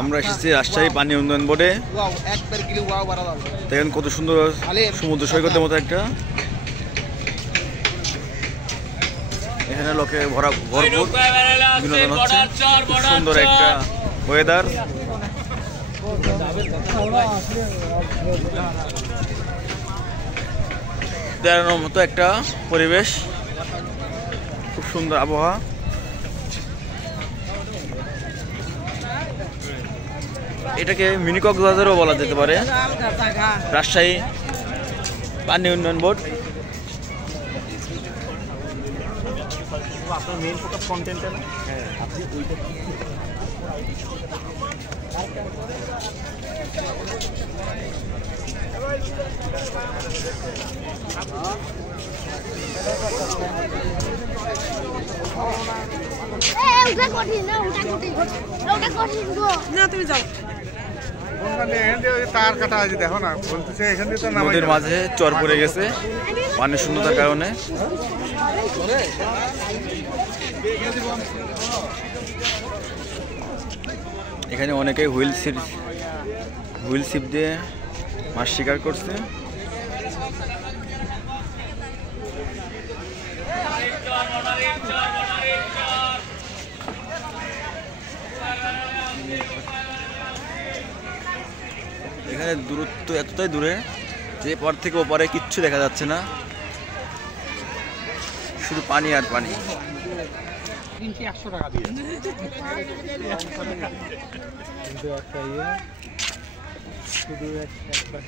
আমরা এসেছি রাজশাহী পানি উন্নয়ন বোর্ডে। দেখেন কত সুন্দর সমুদ্র সৈকতের মতো একটা, এখানে লোকে ভরপুর বিনোদন হচ্ছে। খুব সুন্দর একটা ওয়েদার। বেড়ানোর মতো একটা পরিবেশ, খুব সুন্দর আবহাওয়া। এটাকে মিনি কক্সবাজারও বলা যেতে পারে, রাজশাহী পানি উন্নয়ন বোর্ড। আপনার মেইন ফোকাস কন্টেন্টে না? হ্যাঁ, আপনি ওইটা তুমি যাও। নদীর মাঝে চর পড়ে গেছে পানির শূন্যতার কারণে। এখানে অনেকে হুইল ছিপ দিয়ে মাছ শিকার করছে। এখানে দূরত্ব এতটাই দূরে যে পার থেকে ওপারে কিচ্ছু দেখা যাচ্ছে না, শুধু পানি আর পানি। 100 টাকা দিয়ে শুধু একটা